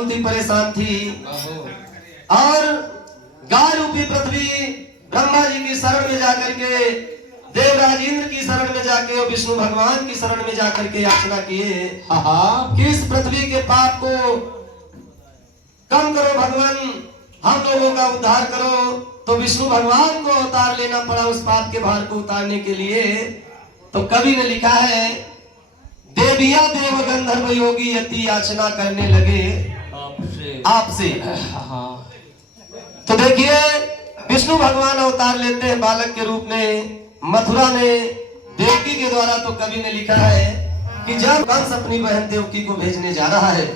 व्याकुल थी, परेशान थी। और गाय रूपी पृथ्वी ब्रह्मा जी की शरण में जाकर के, देवराज इंद्र की शरण में जाके और विष्णु भगवान की शरण में जाकर के याचना किए कि इस पृथ्वी के पाप को कम करो भगवान, हम लोगों का उद्धार करो। तो विष्णु भगवान को अवतार लेना पड़ा उस पाप के भार को उतारने के लिए। तो कवि ने लिखा है, देविया देव गंधर्व योगी अति याचना करने लगे आपसे। तो देखिए विष्णु भगवान अवतार लेते हैं बालक के रूप में मथुरा में देवकी के द्वारा। तो कवि ने लिखा है कि जब कंस अपनी बहन देवकी को भेजने जा रहा है,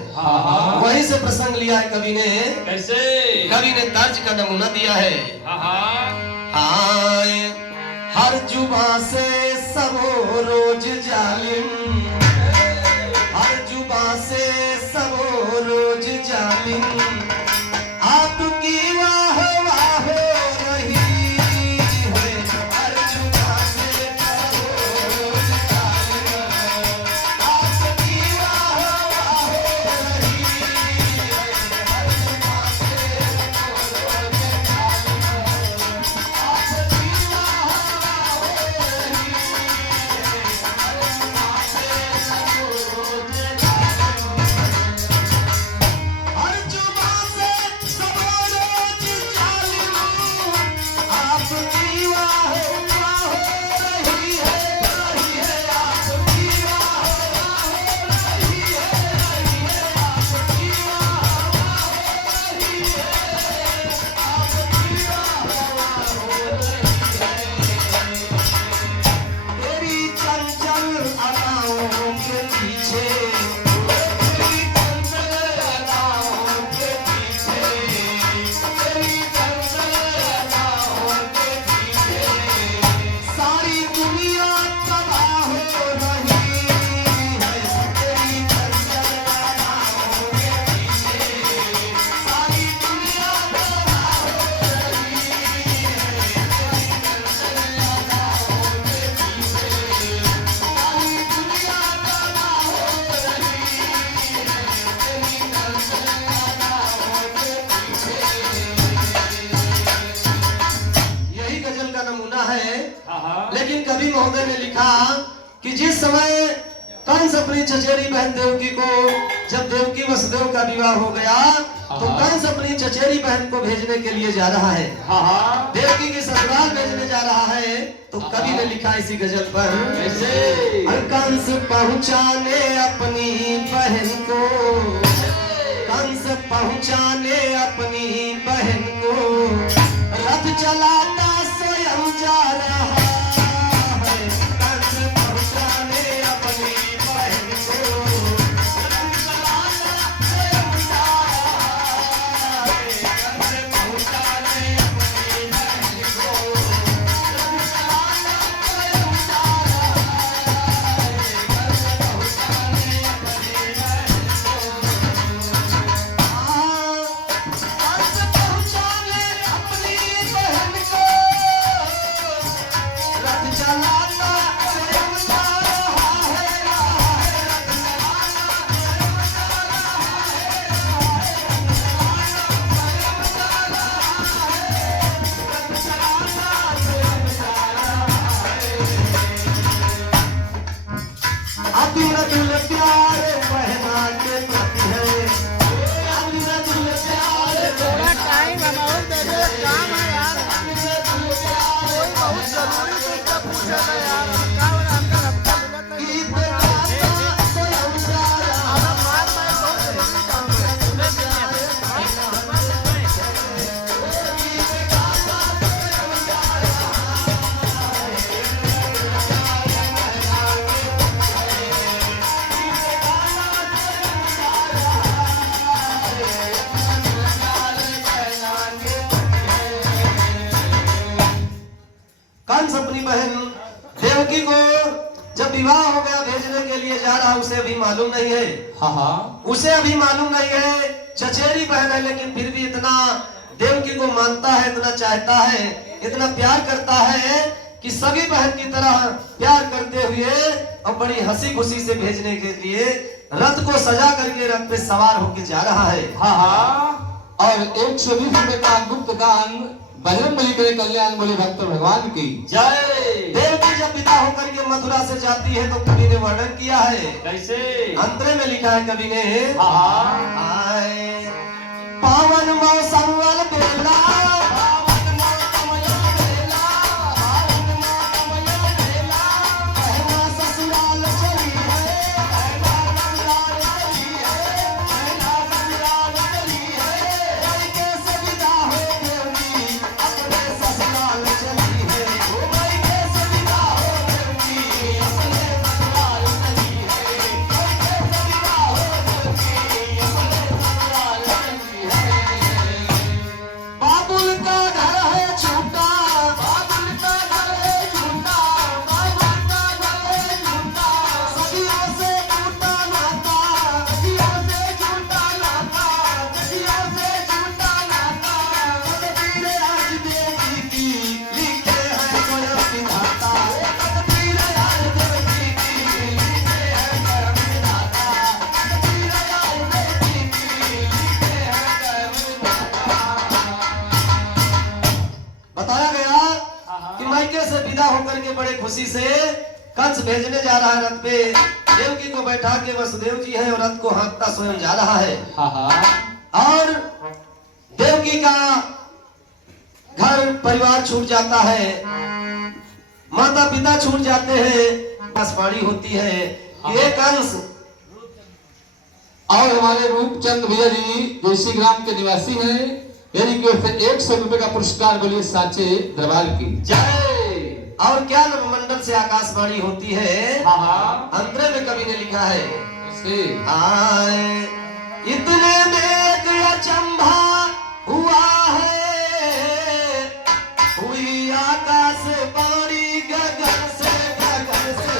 वहीं से प्रसंग लिया है कवि ने। कैसे? कवि ने तर्ज का नमूना दिया है। हाय हर जुबा से सबो रोज जालिम, हर जुबा से सबो रोज जालिम, आपकी वाह वाह रही है। हर जुबा से सबो रोज जालिम, आपकी वाह वाह रही है। हर जुबा से सबो रोज जालिम, आपकी वाह वाह रही है। हर जुबा से सबो रोज जालिम, हर जुबा से सबो रोज जालिम, आपकी वाह वाह रही है, रही है। आपकी वाह वाह रही है, रही है। आपकी वाह वाह रही है, आपकी वाह वाह रही है। तेरी चंचल अदाओं के पीछे, तेरी चंचल अदाओं के पीछे, तेरी चंचल अदाओं के पीछे, सारी दुनिया तबाह हो रही है। तेरी चंचल अदाओं के पीछे, सारी दुनिया तबाह हो रही है। तेरी चंचल अदाओं के पीछे, सारी दुनिया तबाह हो रही है। तेरी चंचल अदाओं के पीछे। यही गजल का नमूना है। लेकिन कवि महोदय ने लिखा कि जिस समय कंस अपनी चचेरी बहन देवकी को, जब देवकी वसुदेव का विवाह हो गया, तो कंस अपनी चचेरी बहन को भेजने के लिए जा रहा है, देवकी की ससुराल भेजने जा रहा है। तो कवि ने लिखा इसी गजल पर, कंस पहुंचाने अपनी बहन को, कंस पहुंचाने अपनी बहन को, रथ चलाता स्वयं जा रहा है। कंस पहुंचाने अपनी बहन को, रथ चलाता स्वयं जा रहा है। कंस पहुंचाने अपनी बहन को, रथ चलाता स्वयं जा रहा है। कंस पहुंचाने अपनी बहन कंस पहुंचाने अपनी बहन को, रथ चलाता स्वयं जा रहा है। रथ चलाता स्वयं जा रहा है। रथ चलाता स्वयं जा रहा है। अतुल प्यार बहना के प्रति है, अतुल प्यार थोड़ा टाइम अमाउंट दे दो, काम है यार, कोई बहुत जरूरी चीज का पूछा था यार, काम हमका हफ्ता मिला था, गीत गाता स्वयं जा रहा अब मार मार बहुत जरूरी काम है। कंस अपनी बहन देवकी को जब विवाह हो गया भेजने के लिए जा रहा, उसे अभी मालूम नहीं है। उसे अभी मालूम नहीं है, चचेरी बहन है, लेकिन फिर भी इतना देवकी को मानता है, इतना चाहता है, इतना प्यार करता है कि सभी बहन की तरह प्यार करते हुए और बड़ी हंसी खुशी से भेजने के लिए रथ को सजा करके रथ पे सवार होके जा रहा है। हाँ हाँ। और 120 रुपए का गुप्त दान बजरंग बली करे कल्याण बोले भक्त भगवान की जय। देवकी जब विदा होकर के मथुरा से जाती है तो कवि ने वर्णन किया है कैसे? अंतरे में लिखा है कवि ने, हाँ पावन मौसम वाल बेला, ससुराल चली है, कैसे विदा हो देवकी अपने ससुराल चली है, कैसे विदा हो देवकी अपने ससुराल चली है, कैसे विदा हो देवकी अपने ससुराल चली है। बाबुल का घर है छोटा, बाबुल का घर है छोटा, बाबुल का घर है छोटा, सदियों से टूटा नाता, सदियों से टूटा नाता, सदियों से टूटा नाता, तकदीर आज देवकी की लिखे है स्वयं विधाता, तकदीर आज देवकी की लिखे है स्वयं विधाता, तकदीर आज देवकी की लिखे है स्वयं विधाता। बताया गया कि मायके से विदा होकर के बड़े खुशी से कंस भेजने जा रहा है रथ पे, देवकी को बैठा के वसुदेव जी है और रथ को हाँकता स्वयं जा रहा है। और देवकी का घर परिवार छूट जाता है, माता पिता छूट जाते हैं, आकाशवाणी होती है कि ये कंस और हमारे रूपचंद भैया जी जो इसी ग्राम के निवासी हैं, यानी कि 100 रुपए का पुरस्कार बोलिए साचे दरबार की जय। और क्या मंडल से आकाशवाणी होती है, अंतरे में कवि ने लिखा है आए इतने में एक अचंभा हुआ है, हुई आकाशवाणी गगन से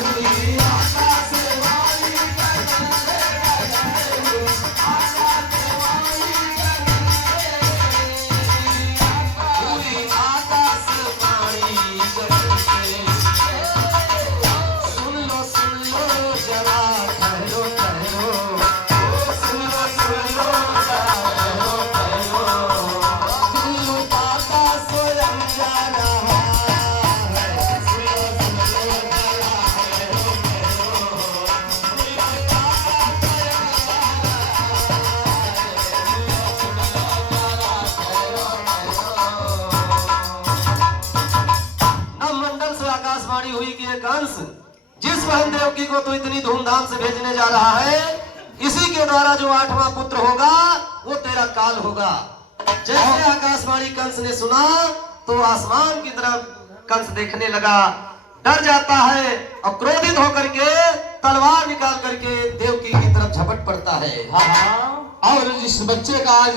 हुई आकाशवाणी गगन से हुई आकाशवाणी हुई आकाशवाणी गगन से। सुन लो जरा ठहरो ठहरो, सुन लो जरा ठहरो ठहरो, दिल पाता स्वयं जा रहा है, सुन लो जरा ठहरो ठहरो, दिल पाता स्वयं जा अब मंडल से आकाशवाणी हुई कि एक अंश जिस बहन देवकी को तो इतनी धूमधाम से भेजने जा रहा है, इसी के द्वारा जो 8वां पुत्र होगा वो तेरा काल होगा। जैसे आकाशवाणी कंस ने सुना तो आसमान की तरफ कंस देखने लगा, डर जाता है और क्रोधित होकर के तलवार निकाल करके देवकी की तरफ झपट पड़ता है। और इस बच्चे का आज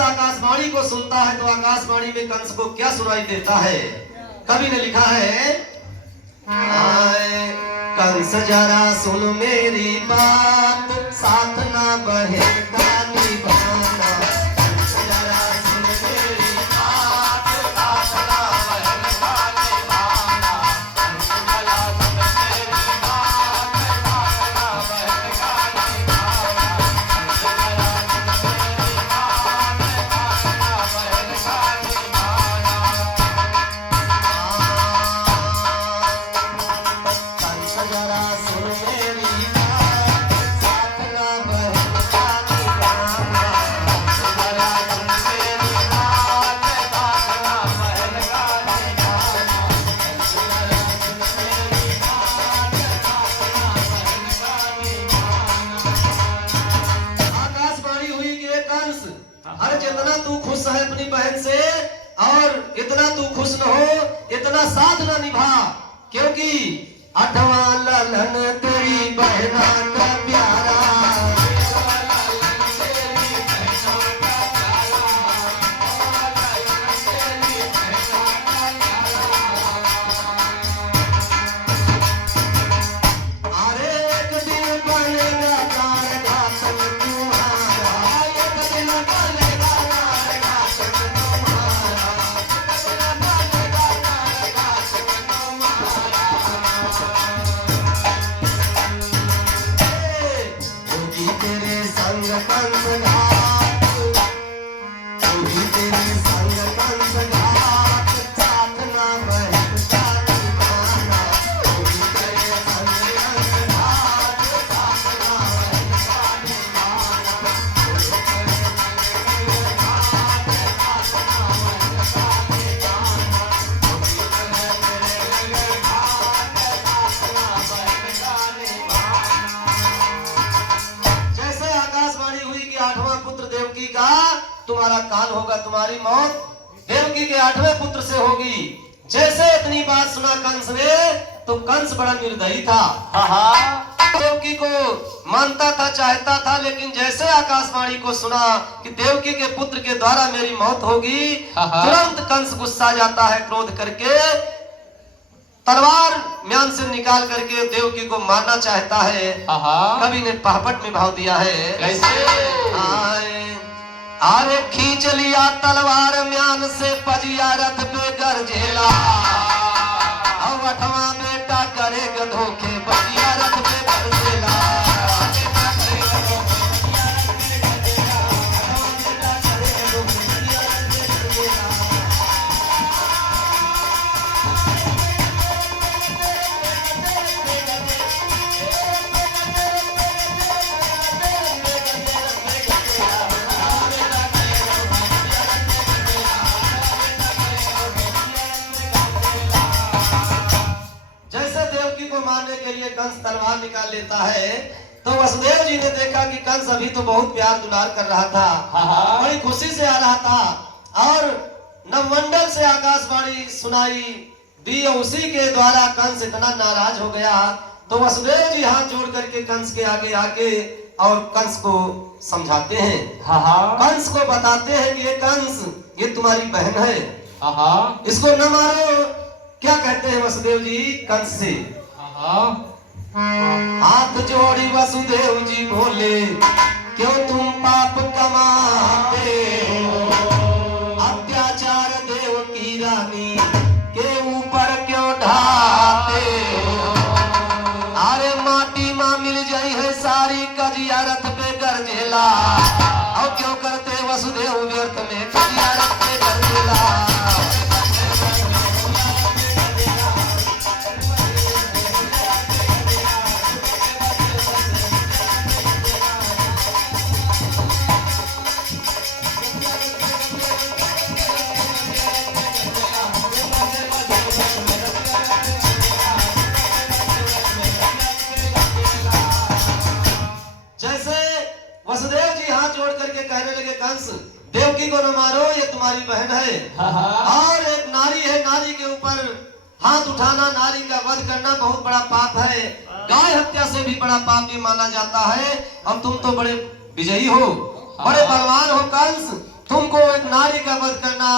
आकाशवाणी को सुनता है तो आकाशवाणी में कंस को क्या सुनाई देता है, कवि ने लिखा है आए कंस जरा सुन मेरी बात, साथ ना बहेगा निभाना, कंस जरा सुन मेरी बात, साथ ना बहेगा निभाना, कंस जरा सुन मेरी बात, साथ ना बहेगा निभाना, कंस जरा सुन मेरी बात, साथ ना बहेगा निभाना। कंस जरा सुन मेरी बात, साथ ना बहेगा निभाना, कंस जरा सुन मेरी बात, साथ ना बहेगा निभाना, कंस जरा सुन मेरी बात, साथ ना बहेगा निभाना। आकाशवाणी हुई कि कंस, अरे जितना तू खुश है अपनी बहन से और इतना तू खुश न हो, इतना साथ न निभा, क्योंकि 8वां ललन तेरी बहना का प्यारा, अरे एक दिन बनेगा तारकासन तुम्हारा, एक दिन बनेगा तारकासन तुम्हारा, एक दिन बनेगा तारकासन तुम्हारा। काल होगा, तुम्हारी मौत देवकी के 8वें पुत्र से होगी। जैसे इतनी बात सुना कंस ने, तो कंस बड़ा निर्दयी था। देवकी को मानता था, चाहता था, लेकिन जैसे आकाशवाणी को सुना कि देवकी के पुत्र के द्वारा मेरी मौत होगी, तुरंत कंस गुस्सा जाता है, क्रोध करके तलवार म्यान से निकाल करके देवकी को मारना चाहता है। कवि ने पहापट में भाव दिया है, कैसे? अरे खींच लिया तलवार म्यान से, पजिया रथ पे गरजेला, अब 8वां बेटा करे गधों के, पजिया रथ पे गरजेला। मारने के लिए कंस तलवार निकाल लेता है, तो वसुदेव जी ने देखा कि कंस अभी तो बहुत प्यार दुलार कर रहा था, बड़ी खुशी से आ रहा था, और नवमंडल से आकाशवाणी सुनाई दी, उसी के द्वारा कंस इतना नाराज हो गया। तो वसुदेव जी हाथ जोड़ करके कंस के आगे आके और कंस को समझाते हैं, कंस को बताते हैं कि ये कंस, ये तुम्हारी बहन है, इसको न मारो। क्या कहते हैं वसुदेव जी कंस से? हाथ जोड़ी वसुदेव जी बोले, क्यों तुम पाप कमाते हो, अत्याचार देव की रानी के ऊपर क्यों ढाते हो। अरे माटी माँ मिल जाई है सारी, कजिया रथ पे गरजेला, और क्यों करते वसुदेव व्यर्थ में कजिया रथ पे गरजेला। वसुदेव जी हाथ जोड़ करके कहने लगे, कंस देवकी को न मारो, ये तुम्हारी बहन है, और एक नारी है, नारी के ऊपर हाथ उठाना, नारी का वध करना बहुत बड़ा पाप है, गाय हत्या से भी बड़ा पाप भी माना जाता है, और तुम तो बड़े विजयी हो, बड़े बलवान हो कंस, तुमको एक नारी का वध करना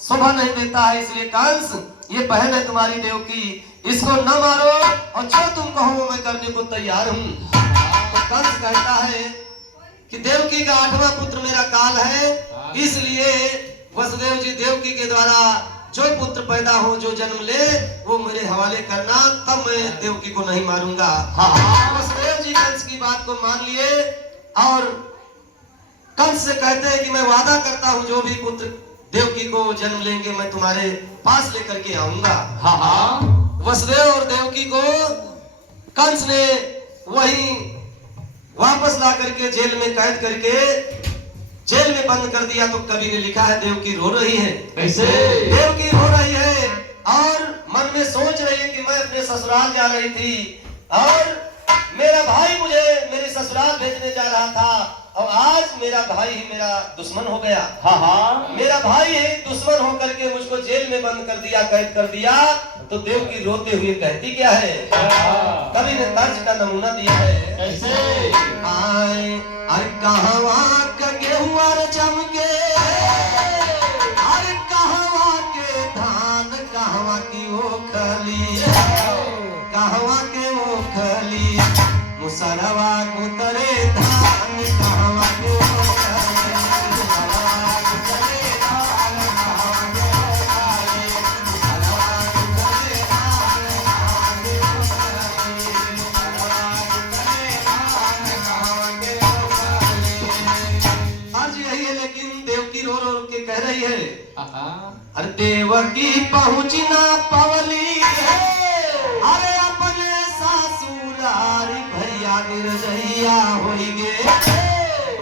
शोभा नहीं देता है, इसलिए कंस ये बहन है तुम्हारी देवकी, इसको न मारो, और जो तुम कहो मैं करने को तैयार हूँ। तो कंस कहता है कि देवकी का 8वां पुत्र मेरा काल है, इसलिए वसुदेव जी देवकी के द्वारा जो पुत्र पैदा हो, जो जन्म ले, वो मेरे हवाले करना, तब मैं देवकी को नहीं मारूंगा। वसुदेव जी कंस की बात को मान लिए, और कंस से कहते हैं कि मैं वादा करता हूँ जो भी पुत्र देवकी को जन्म लेंगे मैं तुम्हारे पास लेकर के आऊंगा। वसुदेव और देवकी को कंस ने वही वापस ला करके जेल में कैद करके जेल में बंद कर दिया। तो कवि ने लिखा है, देवकी रो रही है। कैसे? देवकी रो रही है और मन में सोच रही है कि मैं अपने ससुराल जा रही थी और मेरा भाई मुझे मेरे ससुराल भेजने जा रहा था, और आज मेरा भाई ही मेरा दुश्मन हो गया। मेरा भाई ही दुश्मन होकर के मुझको जेल में बंद कर दिया, कैद कर दिया। तो देवकी रोते हुए कहती क्या है? कवि ने तर्ज का नमूना दिया है। कैसे? आए अरे कहवा का गेहुआ चमके, अरे कहवा के धान, कहवा की ओखली, कहवा के ओखली, मुसरवा उतरे धान, कहवा के ओखली, मुसरवा उतरे धान, कहवा के ओखली, मुसरवा उतरे धान, कहवा के ओखली, मुसरवा उतरे धान, कहवा के ओखली। आज यही है, लेकिन देवकी रो रो के कह रही है, अरे देवकी पहुंची ना पवली है, अरे अपने सासुरारी भैया निर्दयिया होइगे,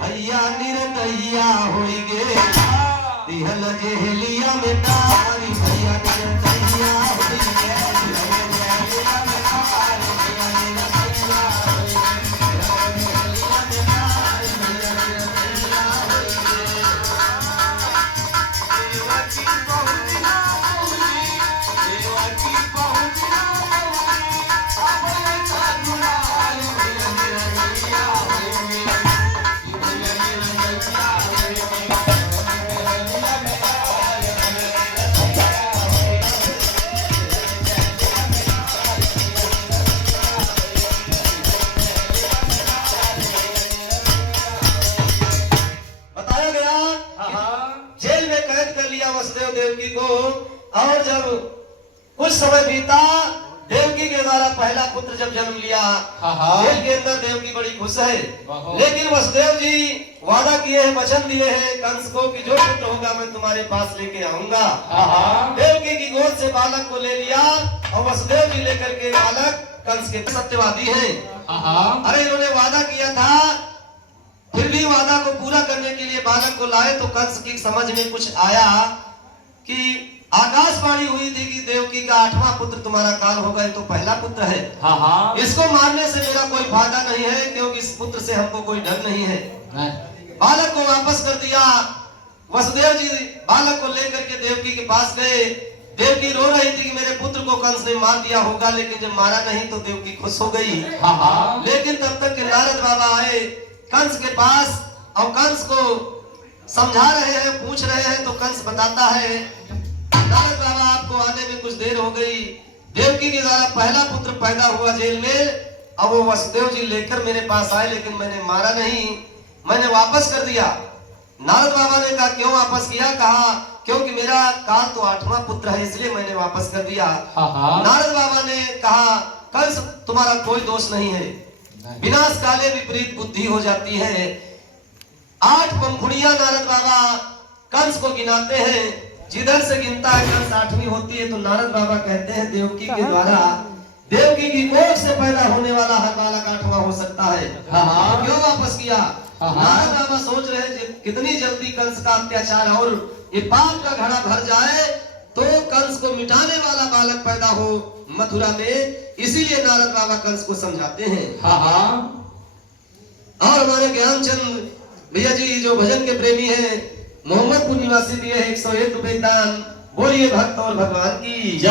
भैया निर्दयिया होइगे, दिहल जेहलिया में तारी भैया निर्दयिया होइगे, जेहलिया में तारी भैया निर्दयिया होइगे, जेहलिया में तारी भैया निर्दयिया होइगे। और जब कुछ समय बीता, देवकी के द्वारा पहला पुत्र जब जन्म लिया, जेल के अंदर देवकी बड़ी खुश है। लेकिन वसुदेव जी वादा किए हैं, वचन दिए हैं कंस को कि जो पुत्र होगा मैं तुम्हारे पास लेके आऊंगा। देवकी की गोद से बालक को ले लिया और वसुदेव जी लेकर के बालक कंस के सत्यवादी हैं। अरे इन्होंने वादा किया था, फिर भी वादा को पूरा करने के लिए बालक को लाए तो कंस की समझ में कुछ आया कि आकाशवाणी हुई थी कि देवकी का 8वां पुत्र तुम्हारा काल होगा, ये तो पहला पुत्र है। इसको मारने से मेरा कोई फायदा नहीं है, क्योंकि इस पुत्र से हमको कोई डर नहीं है। बालक को वापस कर दिया। वसुदेव जी बालक को लेकर के देवकी के पास गए। देवकी रो रही थी कि मेरे पुत्र को कंस ने मार दिया होगा, लेकिन जब मारा नहीं तो देवकी खुश हो गई। लेकिन तब तक नारद बाबा आए कंस के पास और कंस को समझा रहे हैं, पूछ रहे हैं, तो कंस बताता है नारद बाबा आपको आने में कुछ देर हो गई। देवकी के द्वारा पहला पुत्र पैदा हुआ जेल में, अब वो वसुदेव जी लेकर मेरे पास आए, लेकिन मैंने मारा नहीं, मैंने वापस कर दिया। नारद बाबा ने कहा क्यों वापस किया? कहा क्योंकि मेरा काल तो 8वां पुत्र है, इसलिए मैंने वापस कर दिया। नारद बाबा ने कहा कंस तुम्हारा कोई दोष नहीं है, विनाश काले विपरीत बुद्धि हो जाती है। 8 पंखुड़ियां नारद बाबा कंस को गिनाते हैं, जिधर से गिनता है कंस 8वीं होती है। तो नारद बाबा कहते हैं देवकी के द्वारा देवकी की कोख से पैदा होने वाला हर बालक 8वां हो सकता है। क्यों वापस किया? नारद बाबा सोच रहे हैं कितनी जल्दी कंस का अत्याचार और ये पाप का घड़ा भर जाए तो कंस को मिटाने वाला बालक पैदा हो मथुरा में, इसीलिए नारद बाबा कंस को समझाते हैं। और हमारे ज्ञानचंद भैया जी जो भजन के प्रेमी हैं, मोहम्मदपुर निवासी दिए 101 रुपए दान। बोलिए भक्त और भगवान की जय।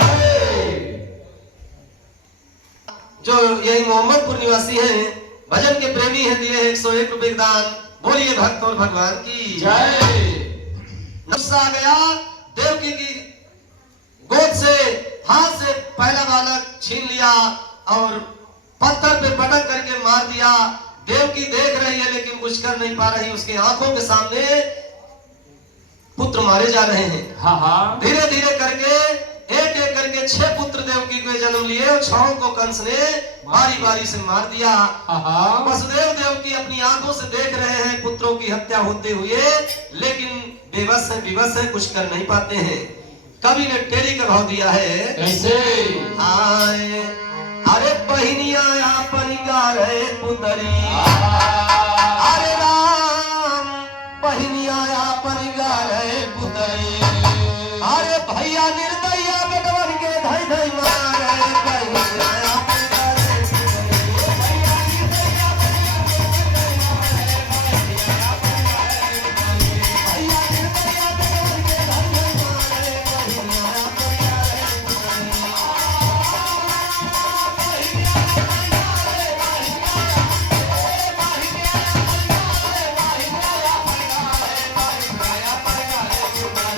जो यही मोहम्मदपुर निवासी हैं, भजन के प्रेमी हैं, दिए 101 रुपए दान। बोलिए भक्त और भगवान की जय। गुस्सा आ गया, देवकी की गोद से हाथ से पहला बालक छीन लिया और पत्थर पे पटक करके मार दिया। देवकी देख रही है लेकिन कुछ कर नहीं पा रही, उसके आंखों के सामने पुत्र मारे जा रहे हैं। धीरे धीरे करके एक एक करके 6 पुत्र देवकी को जन्म लिए और 6 को कंस ने बारी बारी से मार दिया। वसुदेव देवकी अपनी आंखों से देख रहे हैं पुत्रों की हत्या होते हुए, लेकिन बेबस है, विवश है, कुछ कर नहीं पाते हैं। कवि ने टेरी का भाव दिया है कैसे? आए अरे बहिनिया आपन गारे पुतरी, अरे राम बहिनिया आपन गारे पुतरी, अरे भैया निर्दया बेटवन के धई धई मारे बहिनिया आपन गारे पुतरी, भैया निर्दया भैया निर्दया बेटवन के धई धई मारे बहिनिया आपन गारे पुतरी।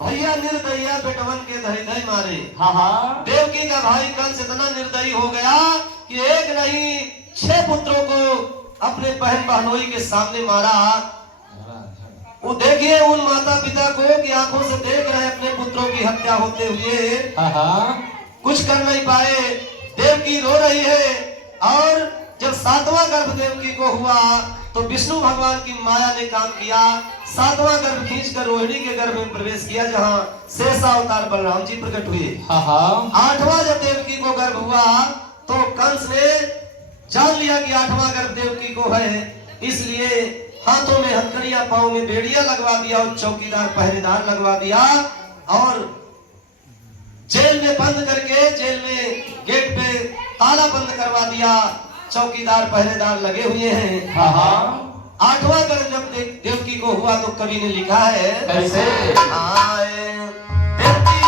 भैया निर्दया बेटवन के धई धई मारे। देवकी का भाई कंस इतना निर्दयी हो गया कि एक नहीं 6 पुत्रों को अपने बहन बहनोई के सामने मारा। वो देखिए उन माता पिता को कि आंखों से देख रहे अपने पुत्रों की हत्या होते हुए, कुछ कर नहीं पाए। देवकी रो रही है और जब 7वां गर्भ देवकी को हुआ तो विष्णु भगवान की माया ने काम किया। 7वां गर्भ खींचकर रोहिणी के गर्भ में प्रवेश किया, जहाँ शेषावतार बलराम जी प्रकट हुए। 8वां जब देवकी को गर्भ हुआ तो कंस ने जान लिया कि 8वां गर्भ देवकी को है, इसलिए हाथों में हथकड़ियां, पांव में बेड़ियां लगवा दिया और चौकीदार पहरेदार लगवा दिया और जेल में बंद करके जेल में गेट पे ताला बंद करवा दिया। चौकीदार पहरेदार लगे हुए हैं। 8वां गर्भ जब देवकी को हुआ तो कवि ने लिखा है कैसे? देवकी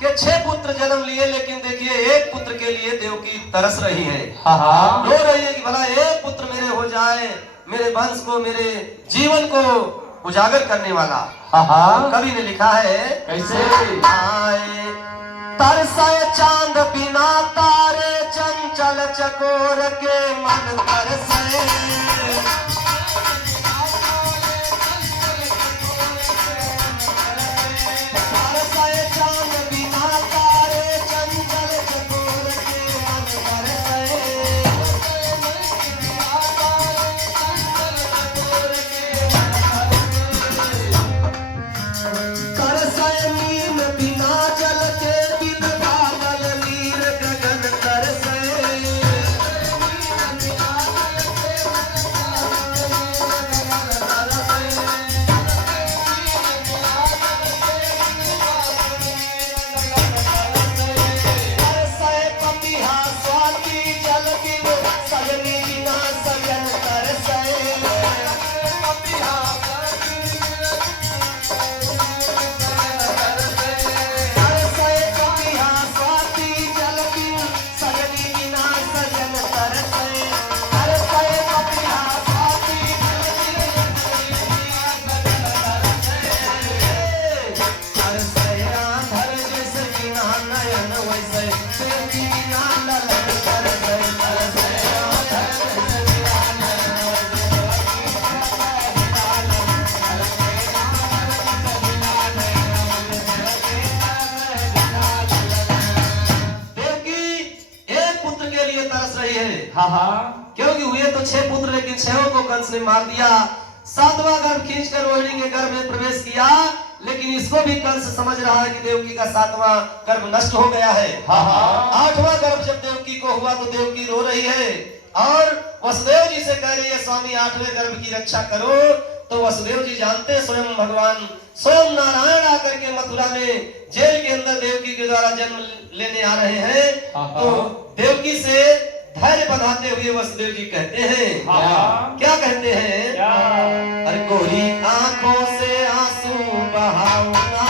के 6 पुत्र जन्म लिए, लेकिन देखिए एक पुत्र के लिए देवकी तरस रही है, रो रही है कि भला एक पुत्र मेरे हो जाए, मेरे वंश को, मेरे जीवन को उजागर करने वाला। कवि ने लिखा है कैसे? आए तरसाए चांद बिना तारे, चंचल चकोर के मन तरसे। तरसाए चांद बिना तारे, चंचल चकोर के मन तरसे। तरसाए नीम बिना जल के, बिन बादल नीर गगन तरसे। तरसाए पपीहा स्वाति जल बिन, सजनी बिना सजन तरसे। तरसाए पपीहा स्वाति जल बिन, सजनी बिना सजन तरसे। तरसाए पपीहा स्वाति जल बिन, तरसे आंधर जैसे बिना नयन वैसे, तेरी बिना ललन तरसे। तरसे आंधर जैसे बिना नयन देवकी एक पुत्र के लिए तरस रही है। क्योंकि हुए तो 6 पुत्र, लेकिन 6 को कंस ने मार दिया। 7वां गर्भ खींचकर रोहिणी के गर्भ में प्रवेश किया, लेकिन इसको भी कंस समझ रहा है कि देवकी का 7वां गर्भ नष्ट हो गया है। 8वां गर्भ जब देवकी को हुआ तो देवकी रो रही है और वसुदेव जी से कह रही है, स्वामी 8वें गर्भ की रक्षा करो। तो वसुदेव जी जानते हैं स्वयं भगवान स्वयं नारायण आकर के मथुरा में जेल के अंदर देवकी के द्वारा जन्म लेने आ रहे हैं। तो देवकी से धैर्य बंधाते हुए वसुदेव जी कहते हैं, क्या कहते हैं? अरे गोरी आंखों से आंसू बहाऊंगा,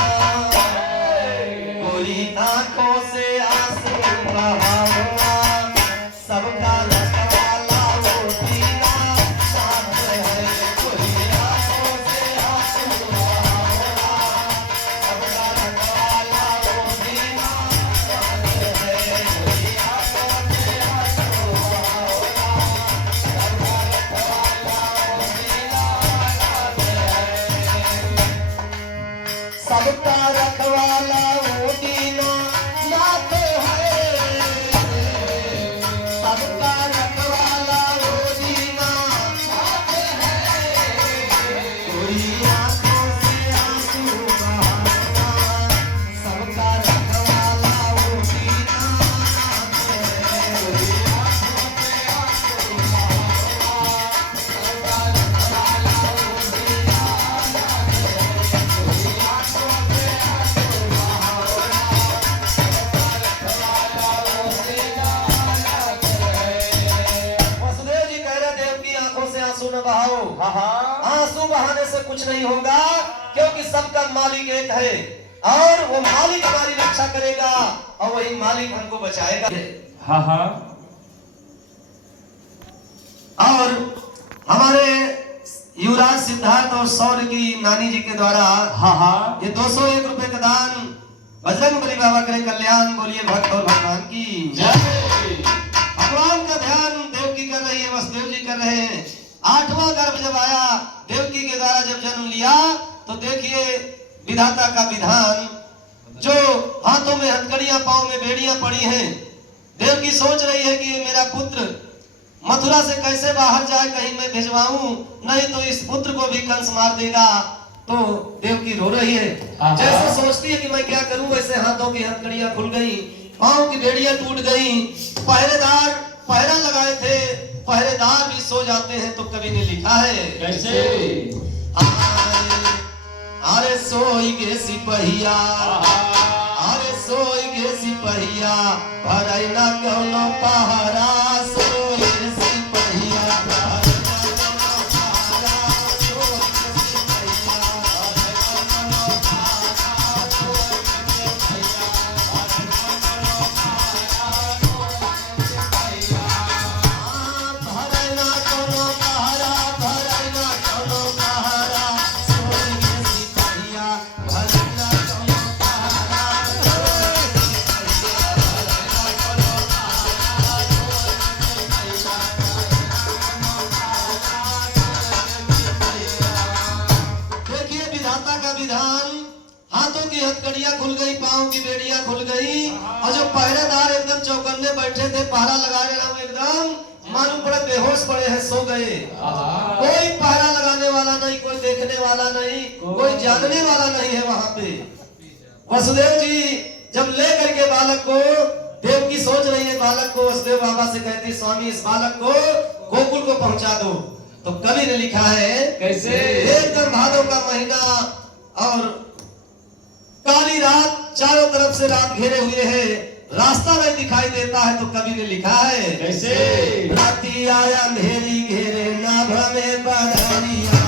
गोरी आंखों से आंसू बहाऊंगा, सबका रखवाला वो दीना साथ है। गोरी आंखों से आंसू बहाऊंगा, सबका रखवाला वो दीना साथ है। गोरी आंखों से आंसू बहाऊंगा, सबका रखवाला वो दीना साथ है। सबका रखवाला वो दीना नाथ है। सबका रखवाला वो दीना नाथ है। कोई आंखों से आंसू बहाना, सबका रखवाला वो दीना नाथ है। कोई आंखों से आंसू बहाना, सबका रखवाला वो दीना नाथ है। कोई आंखों से आंसू बहाना, सबका रखवाला वो दीना नाथ है। वसुदेव जी कह रहे देव की आंखों से आंसू न बहाओ। आंसू बहाने से कुछ नहीं होगा, क्योंकि सबका मालिक एक है और वो मालिक हमारी रक्षा करेगा और वही मालिक हमको बचाएगा। और हमारे युवराज सिद्धार्थ और सौर्य की नानी जी के द्वारा ये 201 रुपए का दान बजरंग बली बाबा करे कल्याण। बोलिए भक्त और भगवान की जय। भगवान का ध्यान देवकी कर रही है, वसुदेव जी कर रहे हैं। 8वां गर्भ जब आया, देवकी के द्वारा जब जन्म लिया, तो देखिए विधाता का विधान, जो हाथों में हथकड़ियां पांव में बेड़ियां पड़ी हैं। देवकी सोच रही है कि ये मेरा पुत्र मथुरा से कैसे बाहर जाए, कहीं मैं भिजवाऊं, नहीं तो इस पुत्र को भी कंस मार देगा। तो देवकी रो रही है, जैसे सोचती है कि मैं क्या करूं, वैसे हाथों की हथकड़ियां खुल गई, पांव की बेड़ियां टूट गई। पहरेदार पहरा लगाए थे, पहरेदार भी सो जाते हैं। तो कवि ने लिखा है कैसे? अरे सोई गे सिपहिया, अरे सोई गे सिपहिया, भरई ना कौनो पहरा। सोई गे सिपहिया, भरई ना कौनो पहरा। सोई गे सिपहिया, भरई ना कौनो पहरा। सोई गे सिपहिया, भरई ना कौनो पहरा। सोई गे सिपहिया, भरई ना कौनो पहरा, भरई ना कौनो पहरा। गई, पाँव की बेड़ियां खुल गई, और जो पहरेदार एकदम चौकन्ने बैठे थे पहरा लगा रहे एकदम मालूम पड़े बेहोश पड़े हैं, सो गए। कोई पहरा लगाने वाला नहीं, कोई देखने वाला नहीं, कोई जानने वाला नहीं है वहां पे। वसुदेव जी जब ले करके बालक को, देवकी सोच रही है बालक को, वसुदेव बाबा से कहती स्वामी इस बालक को गोकुल को पहुंचा दो। तो कवि ने लिखा है कैसे? एकदम भादों का महीना और काली रात, चारों तरफ से रात घेरे हुए है, रास्ता नहीं दिखाई देता है। तो कवि ने लिखा है कैसे? राती आया अंधेरी घेरे ना भ्रमे बदरिया,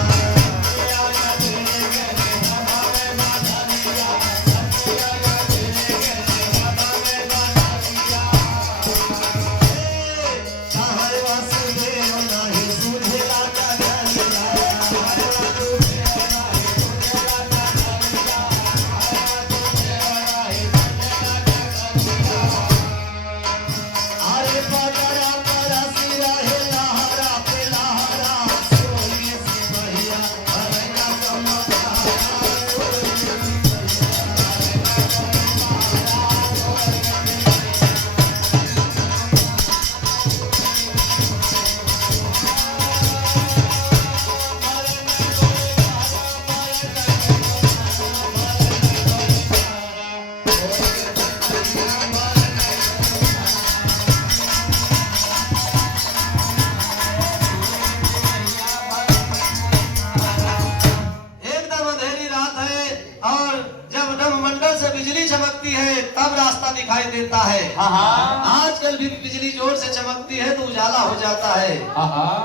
तब रास्ता दिखाई देता है। आजकल भी बिजली जोर से चमकती है तो उजाला हो जाता है।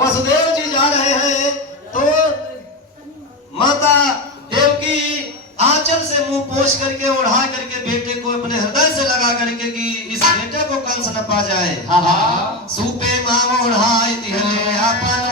वसुदेव जी जा रहे हैं तो माता देवकी आंचल से मुंह पोंछ करके ओढ़ा करके बेटे को अपने हृदय से लगा करके कि इस बेटे को कंस न पा जाए। सूपे माँ ओढ़ाई दिहले अपन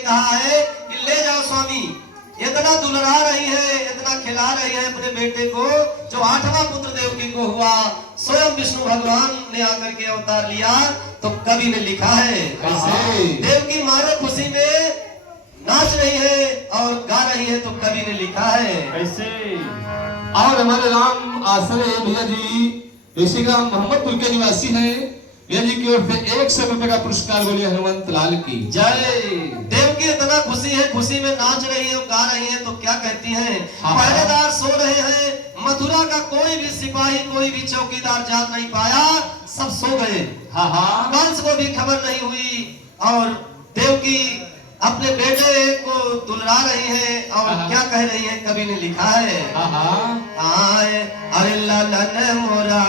कहा है कि ले जाओ स्वामी। इतना दुलरा रही है, इतना खिला रही है अपने बेटे को, जो 8वां पुत्र देवकी को हुआ, स्वयं विष्णु भगवान ने आकर के अवतार लिया। तो कवि ने लिखा है देवकी मानो खुशी में नाच रही है और गा रही है। तो कवि ने लिखा है कैसे? और हमारे राम आश्रय भैया जी ऋषि ग्राम मोहम्मदपुर के निवासी हैं, जी की ओर से 100 रुपए का पुरस्कार बोलिए हनुमंत लाल की जय। देवकी इतना खुशी है, खुशी में नाच रही है, गा रही है। तो क्या कहती हैं? पहरेदार सो रहे हैं, मथुरा का कोई भी सिपाही, कोई भी चौकीदार जाग नहीं पाया, सब सो गए। कंस को भी खबर नहीं हुई। और देवकी अपने बेटे को दुलरा रही है और क्या कह रही है? कवि ने लिखा है आए अरे ललन मोरा